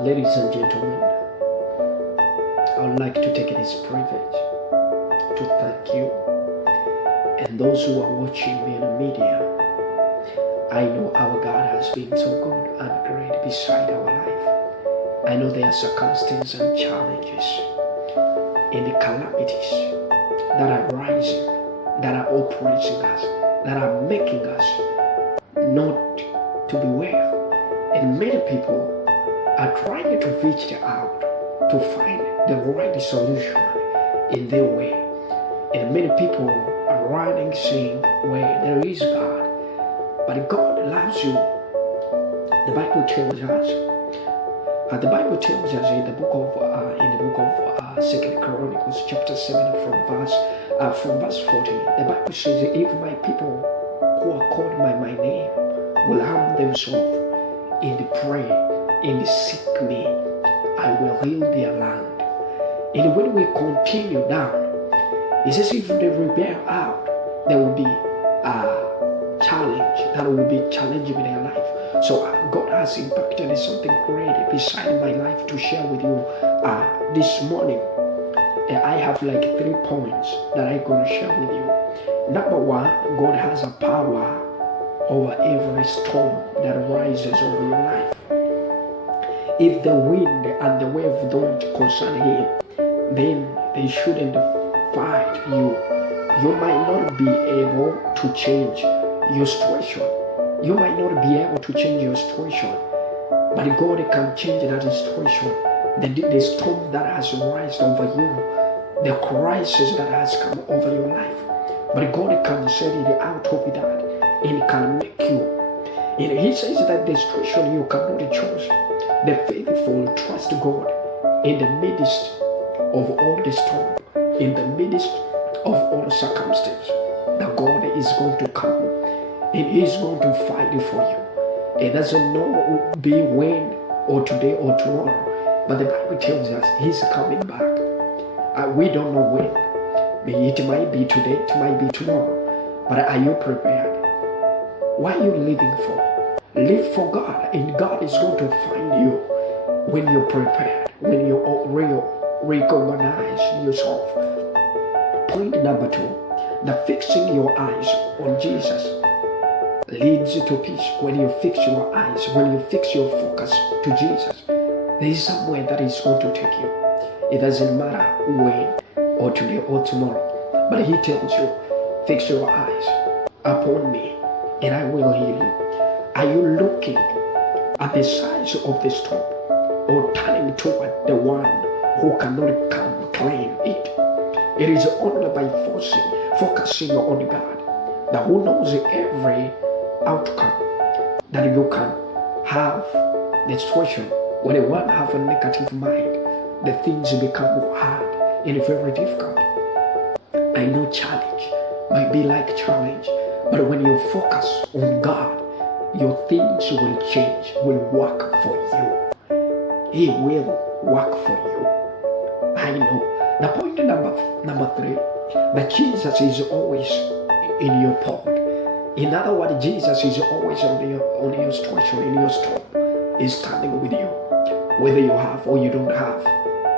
Ladies and gentlemen, I would like to take this privilege to thank you and those who are watching me in the media. I know our God has been so good and great beside our life. I know there are circumstances and challenges and the calamities that are rising, that are oppressing us, that are making us not to be well. And many people are trying to reach out to find the right solution in their way. And many people are running saying, well, there is God. But God loves you. The Bible tells us. In the book of 2 Chronicles chapter 7 from verse 40. The Bible says, if my people who are called by my name will harm themselves in the prayer, in the seek me, I will heal their land. And when we continue down, it says if they rebel out, there will be a challenge that will be challenging in their life. So God has impacted something great beside my life to share with you this morning. I have like 3 points that I'm going to share with you. Number 1, God has a power over every storm that rises over your life. If the wind and the wave don't concern him, then they shouldn't fight you. You might not be able to change your situation. You might not be able to change your situation, but God can change that situation. The storm that has risen over you, the crisis that has come over your life, but God can set it out of that and can make you. And He says that the situation you cannot choose. The faithful trust God in the midst of all the storm, in the midst of all circumstances, that God is going to come and He is going to fight for you. It doesn't know be when or today or tomorrow, but the Bible tells us He's coming back. We don't know when. It might be today, it might be tomorrow, but are you prepared? What are you living for? Live for God, and God is going to find you when you're prepared, when you recognize yourself. Point number 2, that fixing your eyes on Jesus leads to peace. When you fix your eyes, when you fix your focus to Jesus, there is somewhere that is going to take you. It doesn't matter when or today or tomorrow, but He tells you, fix your eyes upon me and I will heal you. Are you looking at the size of the storm or turning toward the one who cannot come claim it? It is only by focusing on God, that who knows every outcome, that you can have the situation. When one have a negative mind, the things become hard and very difficult. I know challenge might be like challenge, but when you focus on God, your things will change, will work for you. He will work for you. I know. The point number 3, that Jesus is always in your port. In other words, Jesus is always on your situation, in your storm. He's standing with you. Whether you have or you don't have,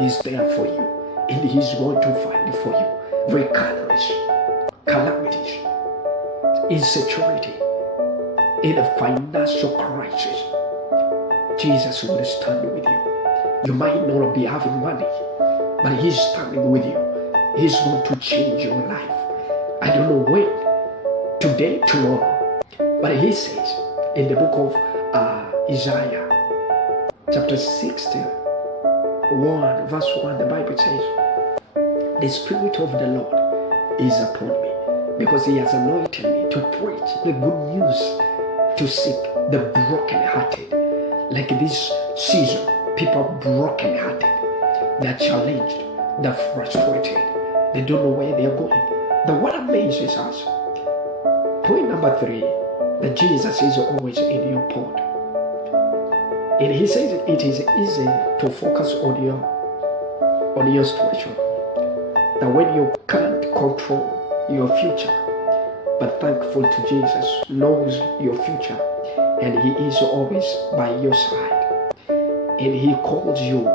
He's there for you. And He's going to fight for you. Regardless, calamities, insecurity, in a financial crisis, Jesus will stand with you. You might not be having money, but He's standing with you. He's going to change your life. I don't know when, today, tomorrow, but He says in the book of Isaiah, chapter 61, verse 1, the Bible says, the Spirit of the Lord is upon me, because He has anointed me to preach the good news, to seek the brokenhearted. Like this season, people are brokenhearted. They're challenged. They're frustrated. They don't know where they're going. But what amazes us, point number 3, that Jesus is always in your port. And He says it is easy to focus on your situation. That when you can't control your future, but thankful to Jesus, knows your future, and He is always by your side. And He calls you.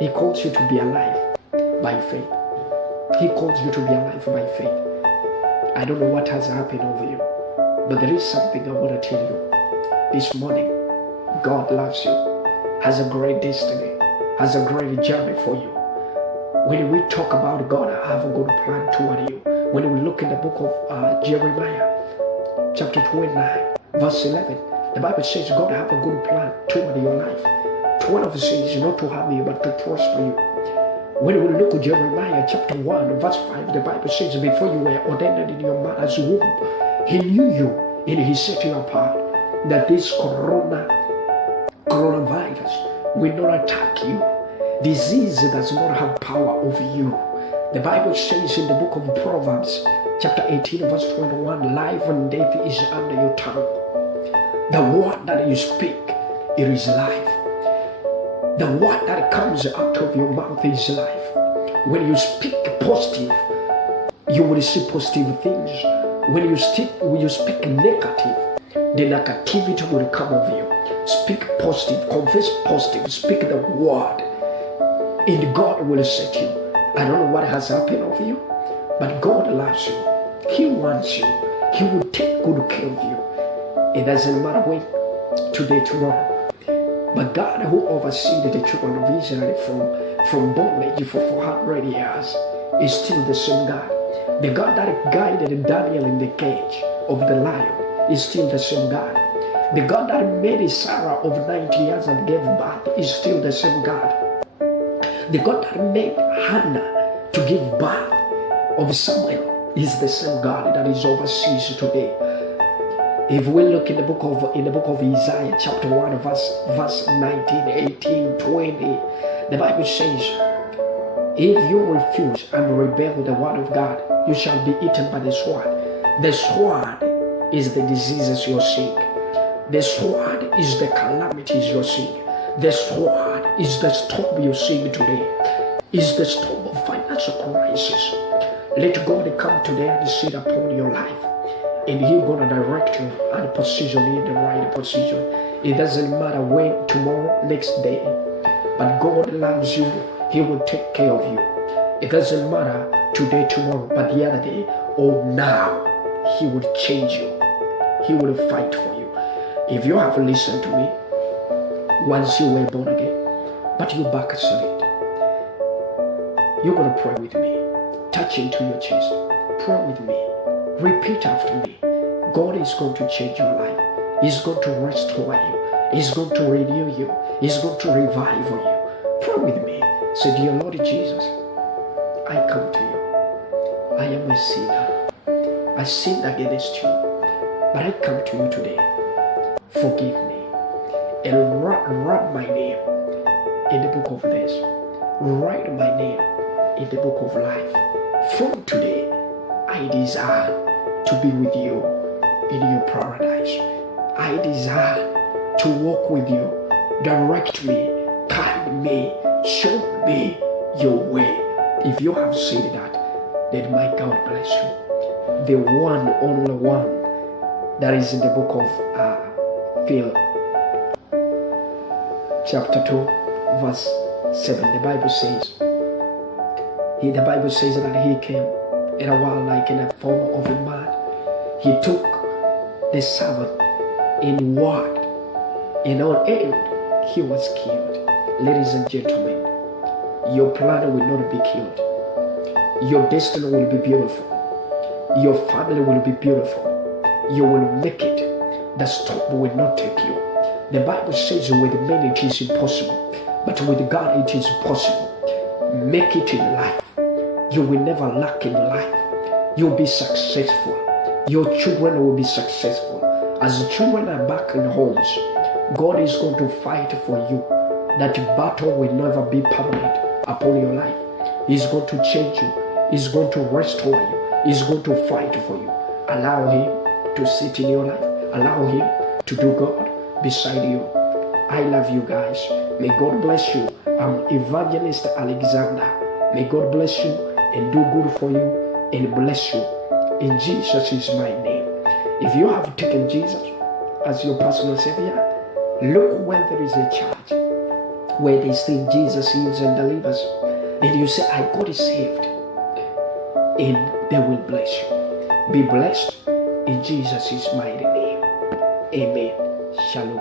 He calls you to be alive by faith. He calls you to be alive by faith. I don't know what has happened over you, but there is something I want to tell you this morning. God loves you, has a great destiny, has a great journey for you. When we talk about God, I have a good plan toward you. When we look in the book of Jeremiah, chapter 29, verse 11, the Bible says God have a good plan toward your life. 12 says not to harm you, but to prosper you. When we look at Jeremiah chapter 1, verse 5, the Bible says before you were ordained in your mother's womb, He knew you and He set you apart. That this coronavirus will not attack you. Disease does not have power over you. The Bible says in the book of Proverbs, chapter 18, verse 21, life and death is under your tongue. The word that you speak, it is life. The word that comes out of your mouth is life. When you speak positive, you will see positive things. When you speak negative, the negativity will come over you. Speak positive, confess positive, speak the word, and God will set you. I don't know what has happened over you, but God loves you. He wants you. He will take good care of you. It doesn't matter when, today, tomorrow. But God, who oversees the children of Israel from bondage for 400 years, is still the same God. The God that guided Daniel in the cage of the lion is still the same God. The God that made Sarah of 90 years and gave birth is still the same God. The God that made Hannah to give birth of Samuel is the same God that is overseas today. If we look in the book of Isaiah chapter 1 verse 19, 18, 20, the Bible says, if you refuse and rebel the word of God, you shall be eaten by the sword. The sword is the diseases you're seeing. The sword is the calamities you're seeing. The sword is the storm you're seeing today. Is the storm of financial crisis. Let God come today and sit upon your life. And He's gonna direct you and position you in the right position. It doesn't matter when, tomorrow, next day. But God loves you. He will take care of you. It doesn't matter today, tomorrow, but the other day or now. He will change you. He will fight for you. If you have listened to me, once you were born again, but you backslid, you're gonna pray with me. Touch into your chest. Pray with me. Repeat after me. God is going to change your life. He's going to restore you. He's going to renew you. He's going to revive you. Pray with me. Say, dear Lord Jesus, I come to you. I am a sinner. I sinned against you. But I come to you today. Forgive me. And write my name in the book of this. Write my name in the book of life. From today, I desire to be with you in your paradise. I desire to walk with you. Direct me, guide me, show me your way. If you have said that, then my God bless you. The one, only one that is in the book of Philip, chapter 2, verse 7. The Bible says that He came in a while like in a form of a man. He took the servant and walked, and on end He was killed. Ladies and gentlemen, your plan will not be killed. Your destiny will be beautiful. Your family will be beautiful. You will make it. The storm will not take you. The Bible says with men it is impossible, but with God it is possible. Make it in life. You will never lack in life. You'll be successful. Your children will be successful. As the children are back in homes, God is going to fight for you. That battle will never be permanent upon your life. He's going to change you. He's going to restore you. He's going to fight for you. Allow Him to sit in your life. Allow Him to do God beside you. I love you guys. May God bless you. I'm Evangelist Alexander. May God bless you and do good for you and bless you. In Jesus is my name. If you have taken Jesus as your personal Savior, Look where there is a church where they say Jesus heals and delivers, and you say, I got saved, and they will bless you. Be blessed in Jesus' mighty name. Amen. Shalom.